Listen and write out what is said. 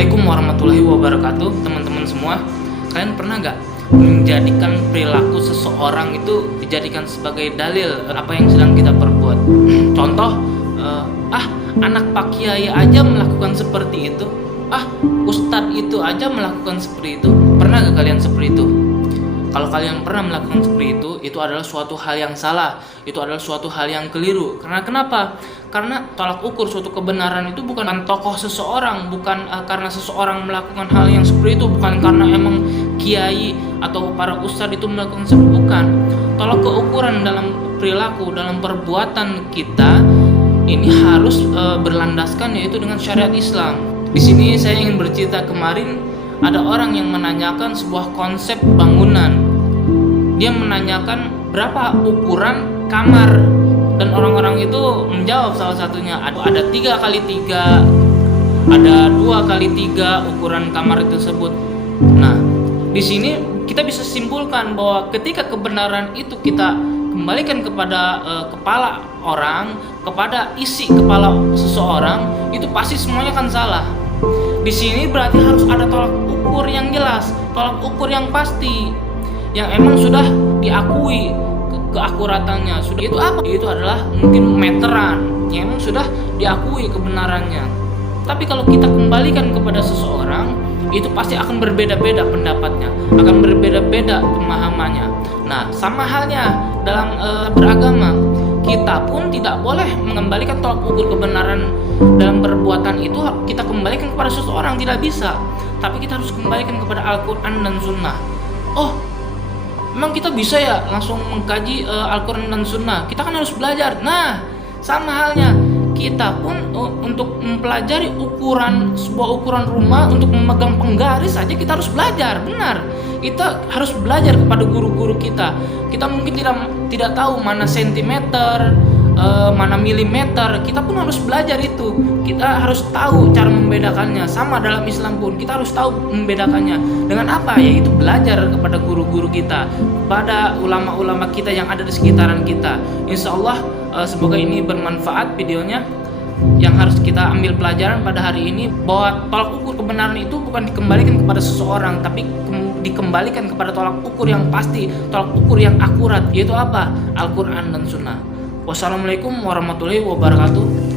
Assalamualaikum warahmatullahi wabarakatuh. Teman-teman semua, kalian pernah nggak menjadikan perilaku seseorang itu dijadikan sebagai dalil apa yang sedang kita perbuat? Contoh, anak Pak Kiai aja melakukan seperti itu, Ustadz itu aja melakukan seperti itu. Pernah nggak kalian seperti itu? Kalau kalian pernah melakukan seperti itu adalah suatu hal yang salah, itu adalah suatu hal yang keliru. Karena kenapa? Karena tolak ukur suatu kebenaran itu bukan tokoh seseorang, bukan karena seseorang melakukan hal yang seperti itu, bukan karena emang kiai atau para ustadz itu melakukan seperti itu, bukan. Tolak ukuran dalam perilaku, dalam perbuatan kita ini harus berlandaskan yaitu dengan syariat Islam. Di sini saya ingin bercerita, kemarin ada orang yang menanyakan sebuah konsep bangunan. Dia menanyakan berapa ukuran kamar, dan orang-orang itu menjawab salah satunya ada 3x3, ada 2x3 ukuran kamar tersebut. Nah, di sini kita bisa simpulkan bahwa ketika kebenaran itu kita kembalikan kepada kepala orang, kepada isi kepala seseorang, itu pasti semuanya akan salah. Di sini berarti harus ada tolak ukur yang jelas, tolak ukur yang pasti, yang emang sudah diakui keakuratannya. Sudah itu apa? Itu adalah mungkin meteran yang emang sudah diakui kebenarannya. Tapi kalau kita kembalikan kepada seseorang, itu pasti akan berbeda-beda pendapatnya, akan berbeda-beda pemahamannya. Nah, sama halnya dalam beragama, kita pun tidak boleh mengembalikan tolak ukur kebenaran dalam perbuatan itu kita kembalikan kepada seseorang, tidak bisa. Tapi kita harus kembalikan kepada Al-Quran dan Sunnah. Oh, memang kita bisa ya langsung mengkaji Al-Quran dan Sunnah? Kita kan harus belajar. Nah, sama halnya kita pun untuk mempelajari sebuah ukuran rumah, untuk memegang penggaris saja kita harus belajar. Benar, kita harus belajar kepada guru-guru kita. Kita mungkin tidak tahu mana sentimeter, mana milimeter. Kita pun harus belajar itu. Kita harus tahu cara membedakannya. Sama dalam Islam pun kita harus tahu membedakannya. Dengan apa? Yaitu belajar kepada guru-guru kita, kepada ulama-ulama kita yang ada di sekitaran kita. Insya Allah semoga ini bermanfaat videonya. Yang harus kita ambil pelajaran pada hari ini, bahwa tolak ukur kebenaran itu bukan dikembalikan kepada seseorang, tapi dikembalikan kepada tolak ukur yang pasti, tolak ukur yang akurat, yaitu apa? Al-Quran dan Sunnah. Wassalamualaikum warahmatullahi wabarakatuh.